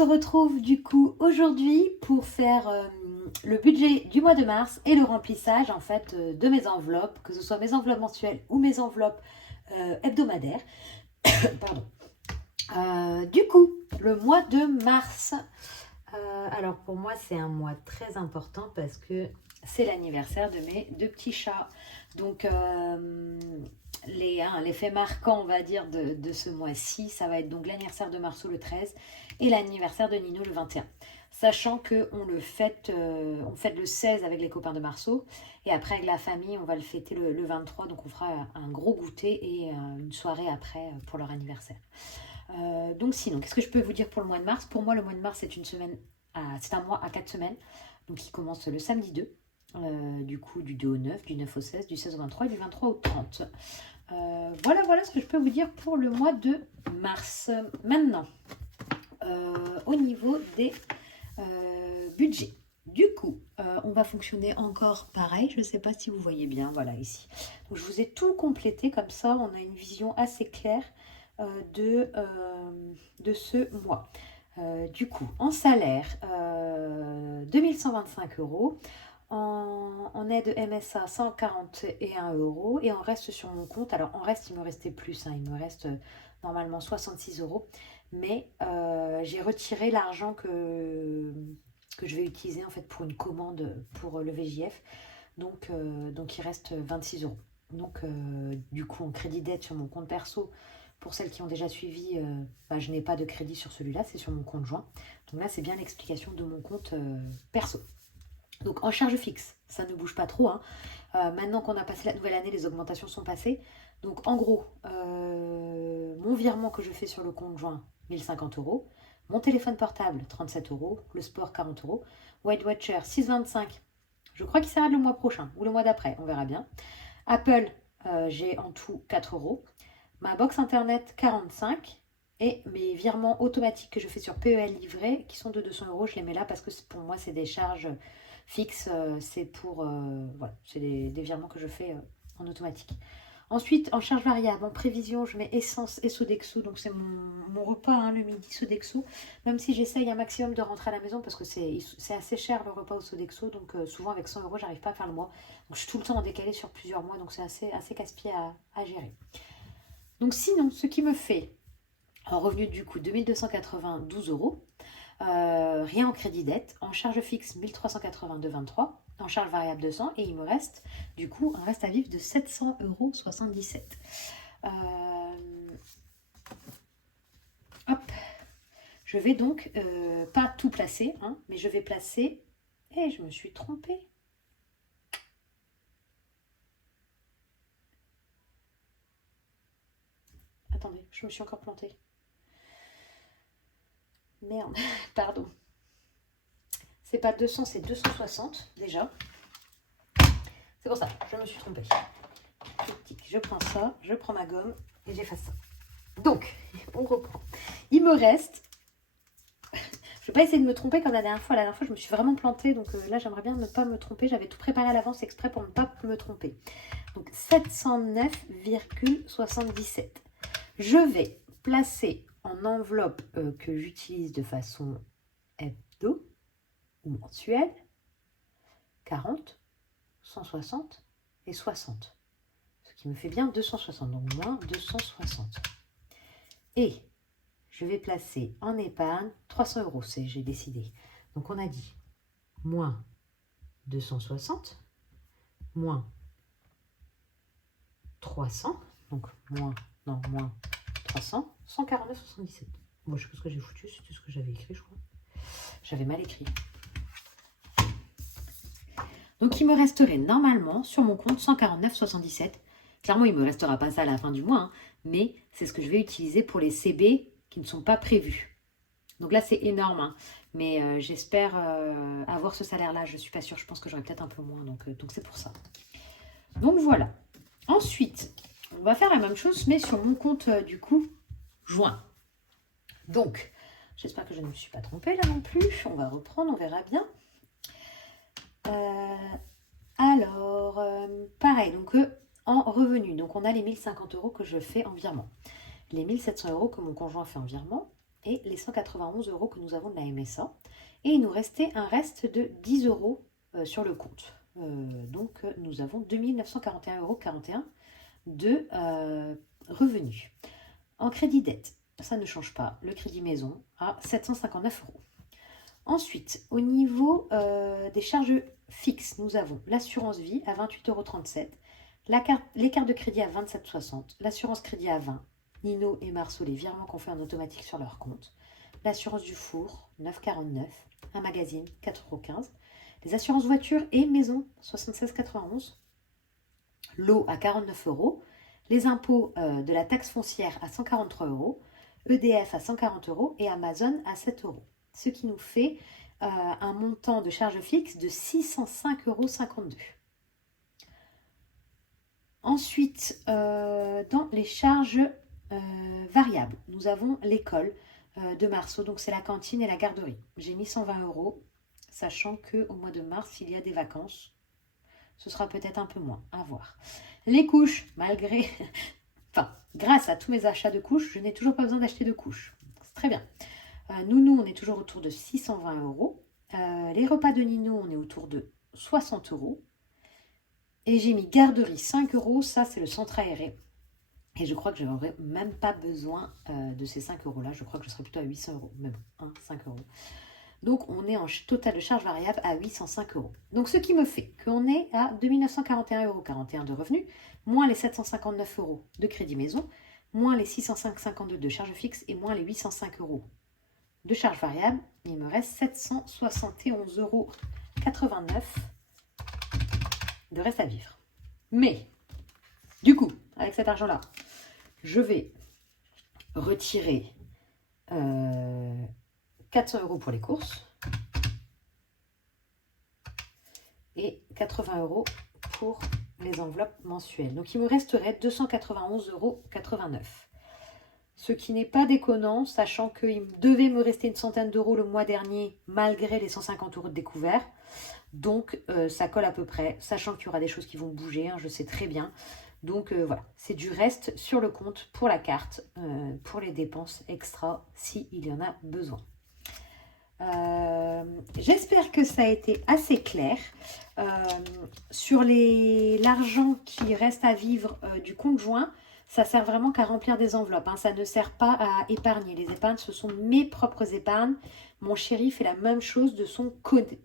se retrouve du coup aujourd'hui pour faire le budget du mois de mars et le remplissage en fait de mes enveloppes, que ce soit mes enveloppes mensuelles ou mes enveloppes hebdomadaires. Pardon. Du coup, le mois de mars, alors pour moi c'est un mois très important parce que c'est l'anniversaire de mes deux petits chats. Donc les faits marquants on va dire de ce mois-ci, ça va être donc l'anniversaire de Marceau le 13 et l'anniversaire de Nino le 21. Sachant qu'on le fête, on fête le 16 avec les copains de Marceau et après avec la famille on va le fêter le 23, donc on fera un gros goûter et une soirée après pour leur anniversaire. Donc sinon, qu'est-ce que je peux vous dire pour le mois de mars? Pour moi, le mois de mars, c'est un mois à 4 semaines. Donc il commence le samedi 2, du coup du 2 au 9, du 9 au 16, du 16 au 23 et du 23 au 30. Voilà ce que je peux vous dire pour le mois de mars. Maintenant, au niveau des budgets. Du coup, on va fonctionner encore pareil. Je ne sais pas si vous voyez bien, voilà ici. Donc, je vous ai tout complété, comme ça on a une vision assez claire de ce mois. Du coup, en salaire, 2125 €, en aide MSA 141 € et en reste sur mon compte. Alors en reste, il me restait plus, il me reste normalement 66 €, mais j'ai retiré l'argent que je vais utiliser en fait pour une commande pour le VJF. Donc il reste 26 €. Donc du coup en crédit d'aide sur mon compte perso, pour celles qui ont déjà suivi, je n'ai pas de crédit sur celui-là, c'est sur mon compte joint. Donc là c'est bien l'explication de mon compte perso. Donc en charge fixe, ça ne bouge pas trop. Maintenant qu'on a passé la nouvelle année, les augmentations sont passées. Donc en gros, mon virement que je fais sur le compte joint, 1050 €. Mon téléphone portable, 37 €. Le sport, 40 €. Weight Watcher, 6,25 €. Je crois qu'il s'arrête le mois prochain ou le mois d'après, on verra bien. Apple, j'ai en tout 4 €. Ma box internet, 45 €. Et mes virements automatiques que je fais sur PEL livré, qui sont de 200 €, je les mets là parce que pour moi, c'est des charges fixes. C'est pour voilà, c'est des virements que je fais en automatique. Ensuite, en charge variable, en prévision, je mets essence et Sodexo. Donc, c'est mon repas, le midi Sodexo. Même si j'essaye un maximum de rentrer à la maison parce que c'est assez cher le repas au Sodexo. Donc, souvent avec 100 €, j'arrive pas à faire le mois. Donc, je suis tout le temps en décalé sur plusieurs mois. Donc, c'est assez casse-pied à gérer. Donc, sinon, ce qui me fait en revenu du coup 2292 €. Rien en crédit dette. En charge fixe, 1382,23 €. En charge variable, 200. Et il me reste, du coup, un reste à vivre de 700,77 €. Hop. Je vais donc, pas tout placer, mais je vais placer... Et je me suis trompée. Attendez, je me suis encore plantée. Merde, pardon. C'est pas 200, c'est 260 déjà. C'est pour ça, je me suis trompée. Je prends ça, je prends ma gomme et j'efface ça. Donc, on reprend. Il me reste... Je vais pas essayer de me tromper comme la dernière fois. La dernière fois, je me suis vraiment plantée. Donc là, j'aimerais bien ne pas me tromper. J'avais tout préparé à l'avance exprès pour ne pas me tromper. Donc, 709,77 €. Je vais placer en enveloppe que j'utilise de façon hebdo ou mensuelle 40, 160 et 60. Ce qui me fait bien 260. Donc, moins 260. Et je vais placer en épargne 300 €, j'ai décidé. Donc on a dit moins 260, moins 300, donc moins 300, 149,77. Moi je sais pas ce que j'ai foutu, c'était ce que j'avais écrit, je crois. J'avais mal écrit. Donc il me resterait normalement sur mon compte 149,77. Clairement il ne me restera pas ça à la fin du mois, mais c'est ce que je vais utiliser pour les CB qui ne sont pas prévus. Donc là, c'est énorme, mais j'espère avoir ce salaire-là. Je ne suis pas sûre, je pense que j'aurai peut-être un peu moins, donc c'est pour ça. Donc voilà. Ensuite, on va faire la même chose, mais sur mon compte, du coup, joint. Donc, j'espère que je ne me suis pas trompée là non plus. On va reprendre, on verra bien. Alors, pareil, donc en revenu. Donc, on a les 1050 € que je fais en virement. Les 1700 € que mon conjoint fait en virement. et les 191 € que nous avons de la MSA. Et il nous restait un reste de 10 € sur le compte. Donc nous avons 2 941,41 € de revenus. En crédit dette, ça ne change pas. Le crédit maison à 759 €. Ensuite, au niveau des charges fixes, nous avons l'assurance vie à 28,37 €, les cartes de crédit à 27,60 €, l'assurance crédit à 20 €, Nino et Marceau, les virements qu'on fait en automatique sur leur compte, l'assurance du four, 9,49 €, un magazine, 4,15 €, les assurances voiture et maison, 76,91 €, l'eau à 49 €, les impôts de la taxe foncière à 143 €, EDF à 140 € et Amazon à 7 €. Ce qui nous fait un montant de charge fixe de 605,52 €. Ensuite, dans les charges variables, nous avons l'école de Marceau, donc c'est la cantine et la garderie. J'ai mis 120 €, sachant qu'au mois de mars, il y a des vacances. Ce sera peut-être un peu moins, à voir. Les couches, malgré... enfin, grâce à tous mes achats de couches, je n'ai toujours pas besoin d'acheter de couches. C'est très bien. Nounou, on est toujours autour de 620 €. Les repas de Nino, on est autour de 60 €. Et j'ai mis garderie 5 €. Ça, c'est le centre aéré. Et je crois que je n'aurais même pas besoin de ces 5 € là. Je crois que je serais plutôt à 800 €. Mais bon, 5 €. Donc, on est en total de charge variable à 805 €. Donc, ce qui me fait qu'on est à 2 941,41 € de revenus, moins les 759 € de crédit maison, moins les 605,52 € de charge fixe et moins les 805 € de charge variable. Il me reste 771,89 € de reste à vivre. Mais, du coup, avec cet argent-là, je vais retirer 400 € pour les courses et 80 € pour les enveloppes mensuelles. Donc, il me resterait 291,89 €. Ce qui n'est pas déconnant, sachant qu'il devait me rester une centaine d'euros le mois dernier, malgré les 150 € de découvert. Donc, ça colle à peu près, sachant qu'il y aura des choses qui vont bouger, hein, je sais très bien. Donc, voilà, c'est du reste sur le compte pour la carte, pour les dépenses extra, s'il y en a besoin. J'espère que ça a été assez clair. Sur l'argent qui reste à vivre du compte joint, ça sert vraiment qu'à remplir des enveloppes. Hein. Ça ne sert pas à épargner. Les épargnes, ce sont mes propres épargnes. Mon chéri fait la même chose de son côté,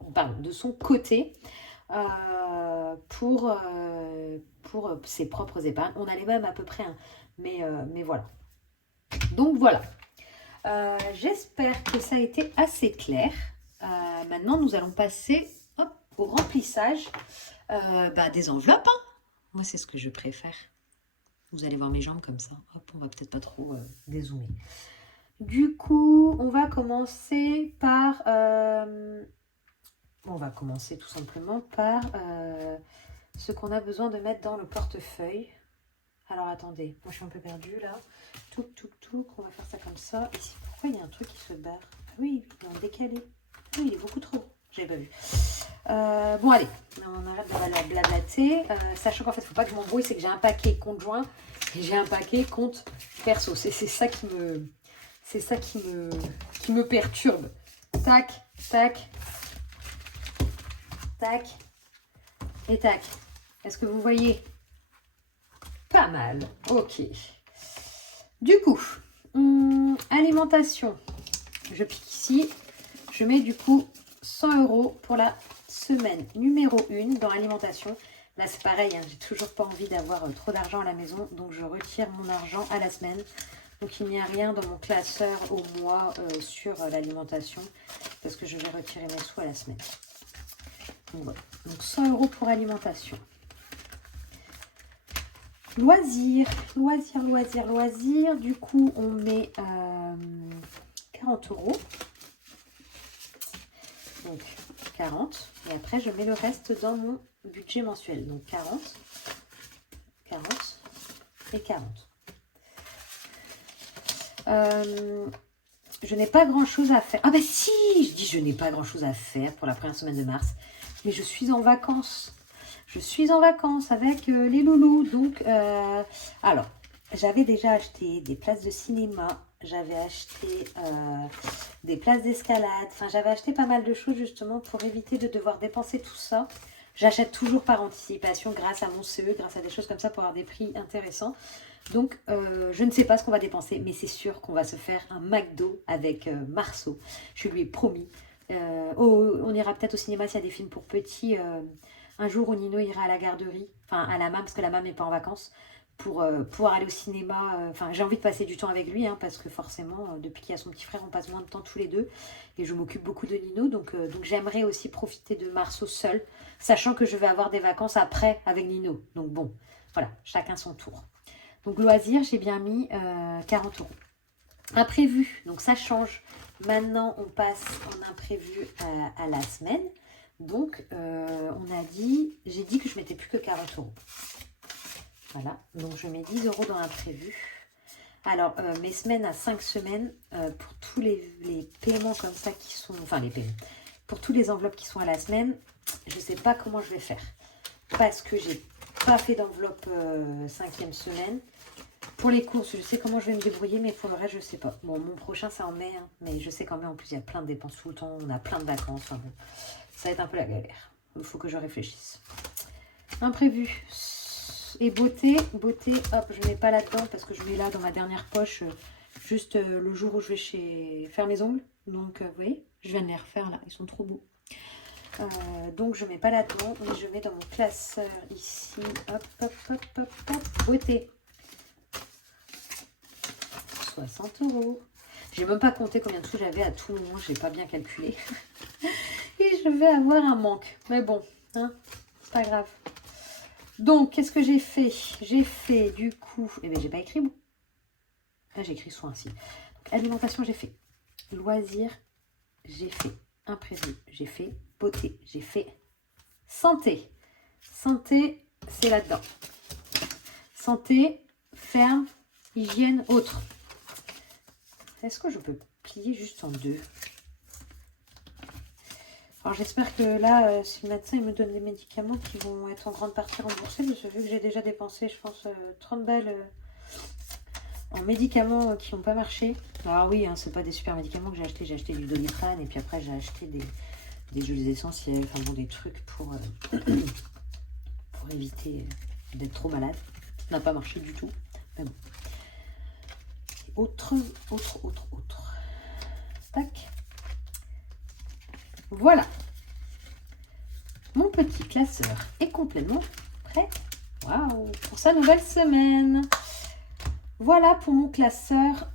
pour ses propres épargnes. On a les mêmes à peu près, hein. Mais voilà. Donc voilà. J'espère que ça a été assez clair. Maintenant, nous allons passer au remplissage des enveloppes. Hein. Moi, c'est ce que je préfère. Vous allez voir mes jambes comme ça. Hop, on va peut-être pas trop dézoomer. Du coup, on va commencer par... on va commencer tout simplement par ce qu'on a besoin de mettre dans le portefeuille. Alors, attendez. Moi, je suis un peu perdue, là. Touc. On va faire ça comme ça. Ici, pourquoi il y a un truc qui se barre? Ah oui, il est en décalé. Ah oui, il est beaucoup trop. J'avais pas vu. Bon, allez. On arrête de blablater. Sachant qu'en fait, il ne faut pas que je m'embrouille. C'est que j'ai un paquet compte joint et j'ai un paquet compte perso. C'est ça qui me... C'est ça qui me perturbe. Tac, tac, tac et tac. Est-ce que vous voyez? Pas mal. Ok. Du coup, alimentation. Je pique ici. Je mets du coup 100 € pour la semaine numéro 1 dans l'alimentation. Là, c'est pareil. Hein, j'ai toujours pas envie d'avoir trop d'argent à la maison. Donc, je retire mon argent à la semaine. Donc, il n'y a rien dans mon classeur au mois sur l'alimentation parce que je vais retirer mes sous à la semaine. Donc, voilà. Donc, 100 € pour alimentation. Loisirs. Du coup, on met 40 €. Donc, 40. Et après, je mets le reste dans mon budget mensuel. Donc, 40 et 40. Je n'ai pas grand chose à faire. Ah bah si, je dis je n'ai pas grand chose à faire pour la première semaine de mars. Mais je suis en vacances. Je suis en vacances avec les loulous. Donc, alors, j'avais déjà acheté des places de cinéma. j'avais acheté des places d'escalade. Enfin, j'avais acheté pas mal de choses justement pour éviter de devoir dépenser tout ça. J'achète toujours par anticipation grâce à mon CE, grâce à des choses comme ça pour avoir des prix intéressants. Donc, je ne sais pas ce qu'on va dépenser, mais c'est sûr qu'on va se faire un McDo avec Marceau. Je lui ai promis. On ira peut-être au cinéma s'il y a des films pour petits. Un jour où Nino ira à la garderie, enfin à la MAM, parce que la MAM n'est pas en vacances, pour pouvoir aller au cinéma. Enfin, j'ai envie de passer du temps avec lui, hein, parce que forcément, depuis qu'il y a son petit frère, on passe moins de temps tous les deux. Et je m'occupe beaucoup de Nino, donc j'aimerais aussi profiter de Marceau seul, sachant que je vais avoir des vacances après avec Nino. Donc bon, voilà, chacun son tour. Donc loisir, j'ai bien mis 40 euros. Imprévu, donc ça change. Maintenant, on passe en imprévu à la semaine. Donc, j'ai dit que je mettais plus que 40 euros. Voilà, donc je mets 10 euros dans l'imprévu. Alors, mes semaines à 5 semaines, pour tous les paiements comme ça qui sont... Enfin, les paiements. Pour tous les enveloppes qui sont à la semaine, je ne sais pas comment je vais faire. Parce que j'ai pas fait d'enveloppe 5e semaine. Pour les courses, je sais comment je vais me débrouiller, mais pour le reste, je sais pas. Bon, mon prochain, c'est en mai, hein, mais je sais qu'en mai, en plus, il y a plein de dépenses tout le temps. On a plein de vacances. Enfin, bon, ça va être un peu la galère. Il faut que je réfléchisse. Imprévu. Et beauté, hop, je ne mets pas là-dedans parce que je mets là dans ma dernière poche juste le jour où je vais faire mes ongles. Donc, vous voyez, je viens de les refaire là. Ils sont trop beaux. Donc, je ne mets pas là-dedans, mais je mets dans mon classeur ici. Hop, hop, hop, hop, hop. Beauté. 60 euros. J'ai même pas compté combien de sous j'avais à tout moment, je n'ai pas bien calculé. Et je vais avoir un manque. Mais bon, hein, c'est pas grave. Donc, qu'est-ce que j'ai fait? J'ai fait du coup... Eh bien, j'ai pas écrit. Ah, j'ai écrit soin, si. Donc, alimentation, j'ai fait. Loisirs, j'ai fait. Imprévu, j'ai fait. Beauté, j'ai fait. Santé. Santé, c'est là-dedans. Santé, ferme, hygiène, autre. Est-ce que je peux plier juste en deux? Alors j'espère que là, si le médecin il me donne des médicaments qui vont être en grande partie remboursés, parce que vu que j'ai déjà dépensé, je pense, 30 balles en médicaments qui n'ont pas marché. Alors oui, hein, c'est pas des super médicaments que j'ai acheté du Doliprane et puis après j'ai acheté des huiles essentielles, enfin bon, des trucs pour éviter d'être trop malade. Ça n'a pas marché du tout, mais bon. Autre. Tac. Voilà. Mon petit classeur est complètement prêt. Waouh, pour sa nouvelle semaine. Voilà pour mon classeur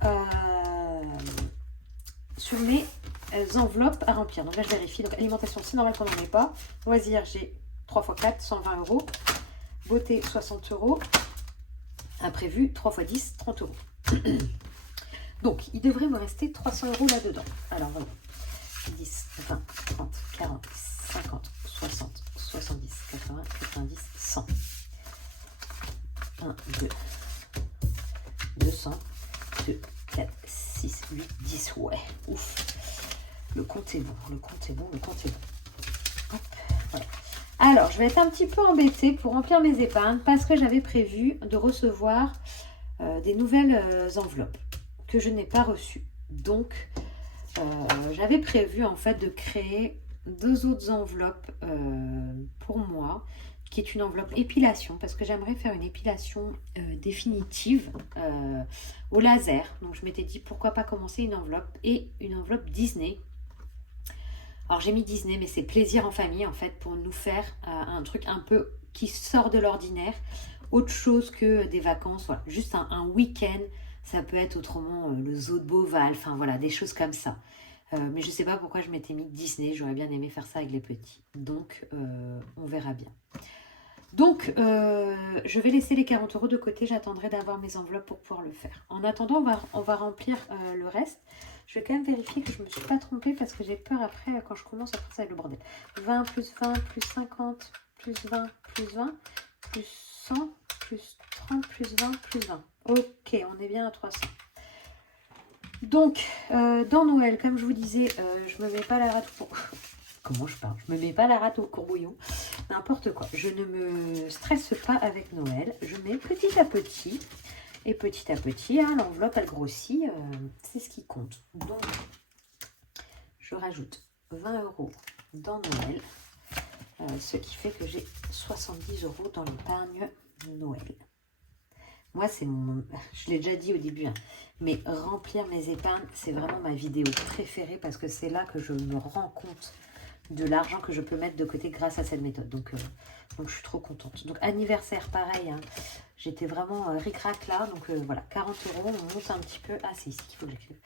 sur mes enveloppes à remplir. Donc là, je vérifie. Donc alimentation, c'est normal qu'on n'en ait pas. Loisirs, j'ai 3 x 4, 120 euros. Beauté, 60 euros. Imprévu, 3 x 10, 30 euros. Donc, il devrait me rester 300 euros là-dedans. Alors, voilà. 10, 20, 30, 40, 50, 60, 70, 80, 90, 100. 1, 2, 200, 2, 4, 6, 8, 10. Ouais, ouf. Le compte est bon, le compte est bon, le compte est bon. Hop, voilà. Alors, je vais être un petit peu embêtée pour remplir mes épargnes parce que j'avais prévu de recevoir des nouvelles enveloppes que je n'ai pas reçues. Donc, j'avais prévu en fait de créer 2 autres enveloppes pour moi, qui est une enveloppe épilation, parce que j'aimerais faire une épilation définitive au laser. Donc je m'étais dit pourquoi pas commencer une enveloppe et une enveloppe Disney. Alors j'ai mis Disney, mais c'est plaisir en famille en fait, pour nous faire un truc un peu qui sort de l'ordinaire, autre chose que des vacances, voilà, juste un week-end. Ça peut être autrement le zoo de Beauval, enfin voilà, des choses comme ça. Mais je ne sais pas pourquoi je m'étais mis Disney, j'aurais bien aimé faire ça avec les petits. Donc, on verra bien. Donc, je vais laisser les 40 euros de côté, j'attendrai d'avoir mes enveloppes pour pouvoir le faire. En attendant, on va remplir le reste. Je vais quand même vérifier que je ne me suis pas trompée parce que j'ai peur après, quand je commence, après ça va être le bordel. 20 plus 20 plus 50 plus 20 plus 20 plus 100 plus 30 plus 20 plus 20. Ok, on est bien à 300. Donc, dans Noël, comme je vous disais, je me mets pas la rate au Comment je parle? Je me mets pas la rate au courbouillon. N'importe quoi. Je ne me stresse pas avec Noël. Je mets petit à petit Et petit à petit, hein, l'enveloppe, elle grossit. C'est ce qui compte. Donc, je rajoute 20 € dans Noël. Ce qui fait que j'ai 70 € dans l'épargne Noël. Moi, c'est mon... Je l'ai déjà dit au début, hein, mais remplir mes épargnes, c'est vraiment ma vidéo préférée parce que c'est là que je me rends compte de l'argent que je peux mettre de côté grâce à cette méthode. Donc je suis trop contente. Donc, anniversaire, pareil. Hein, j'étais vraiment ric-rac là. Donc, voilà, 40 €. On monte un petit peu. Ah, c'est ici qu'il faut que j'écrive.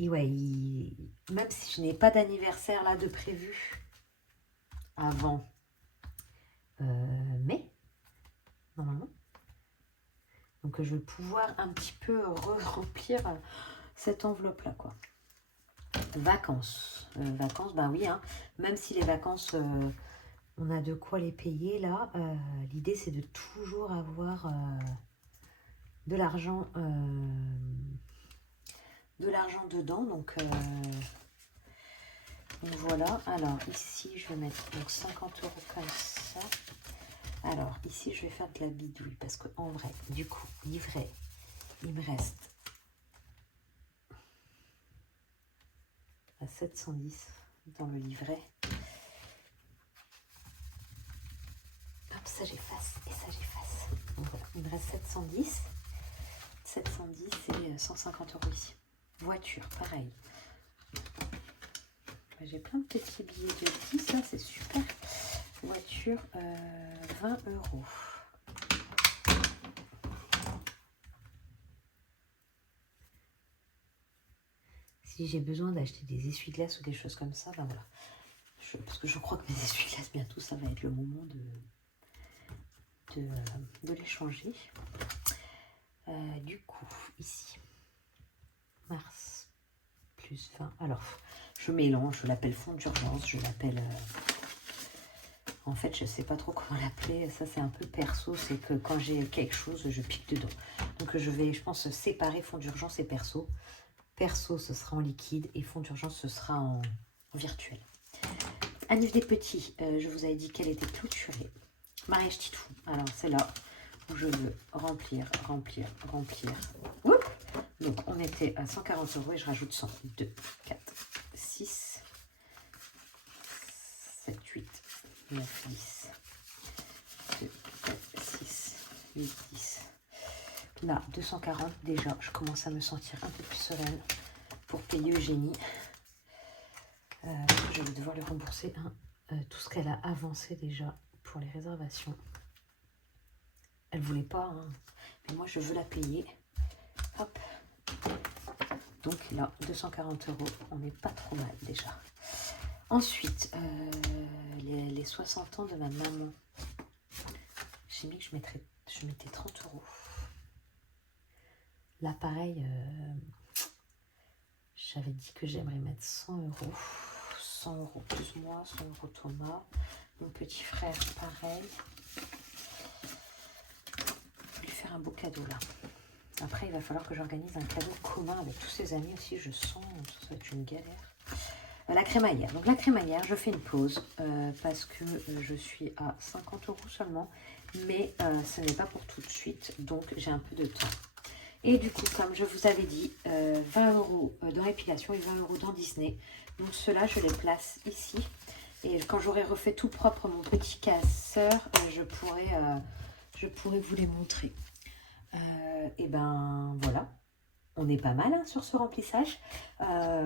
Et ouais, même si je n'ai pas d'anniversaire là de prévu avant mai, normalement. Donc je vais pouvoir un petit peu remplir cette enveloppe là, quoi. Vacances. Vacances, bah oui, hein, même si les vacances, on a de quoi les payer là, l'idée c'est de toujours avoir de l'argent dedans. Donc voilà. Alors ici, je vais mettre donc 50 € comme ça. Alors, ici, je vais faire de la bidouille parce qu'en vrai, du coup, livret, il me reste à 710 dans le livret. Hop, ça j'efface et ça j'efface. Donc voilà, il me reste 710. 710 et 150 € ici. Voiture, pareil. J'ai plein de petits billets de 10, ça c'est super. Voiture, 20 €. Si j'ai besoin d'acheter des essuie-glaces ou des choses comme ça, ben voilà. Parce que je crois que mes essuie-glaces, bientôt, ça va être le moment de les changer. Du coup, ici, mars, plus 20. Alors, je mélange, je l'appelle fond d'urgence, je l'appelle... En fait, je ne sais pas trop comment l'appeler. Ça, c'est un peu perso. C'est que quand j'ai quelque chose, je pique dedans. Donc, je vais, je pense, séparer fond d'urgence et perso. Perso, ce sera en liquide. Et fond d'urgence, ce sera en virtuel. Anniv des petits, je vous avais dit qu'elle était clôturée. Mariage Titou. Alors, c'est là où je veux remplir. Oups. Donc, on était à 140 € et je rajoute 100. 2, 4, 6, 7, 8. 9, 10, 2, 4, 6, 8, 10. Là, 240, déjà, je commence à me sentir un peu plus sereine pour payer Eugénie. Je vais devoir lui rembourser tout ce qu'elle a avancé déjà pour les réservations. Elle ne voulait pas, hein, mais moi, je veux la payer. Hop. Donc là, 240 €, on n'est pas trop mal déjà. Ensuite, les 60 ans de ma maman. J'ai mis que je mettais 30 €. Là, pareil, j'avais dit que j'aimerais mettre 100 €. 100 € plus moi, 100 € Thomas. Mon petit frère, pareil. Je vais lui faire un beau cadeau là. Après, il va falloir que j'organise un cadeau commun avec tous ses amis aussi. Je sens que ça va être une galère. La crémaillère. Donc la crémaillère, je fais une pause parce que je suis à 50 € seulement. Mais ce n'est pas pour tout de suite. Donc j'ai un peu de temps. Et du coup, comme je vous avais dit, 20 € dans l'épilation et 20 € dans Disney. Donc ceux-là, je les place ici. Et quand j'aurai refait tout propre mon petit casseur, je pourrais vous les montrer. Et ben voilà. On est pas mal hein, sur ce remplissage.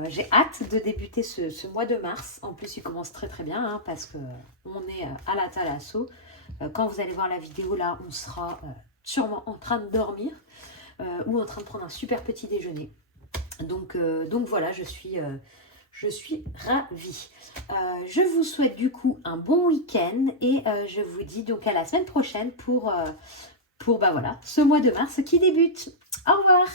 J'ai hâte de débuter ce mois de mars. En plus, il commence très très bien hein, parce qu'on est à la Thalasso. Quand vous allez voir la vidéo, là, on sera sûrement en train de dormir ou en train de prendre un super petit déjeuner. Donc voilà, je suis ravie. Je vous souhaite du coup un bon week-end et je vous dis donc à la semaine prochaine pour bah voilà, ce mois de mars qui débute. Au revoir!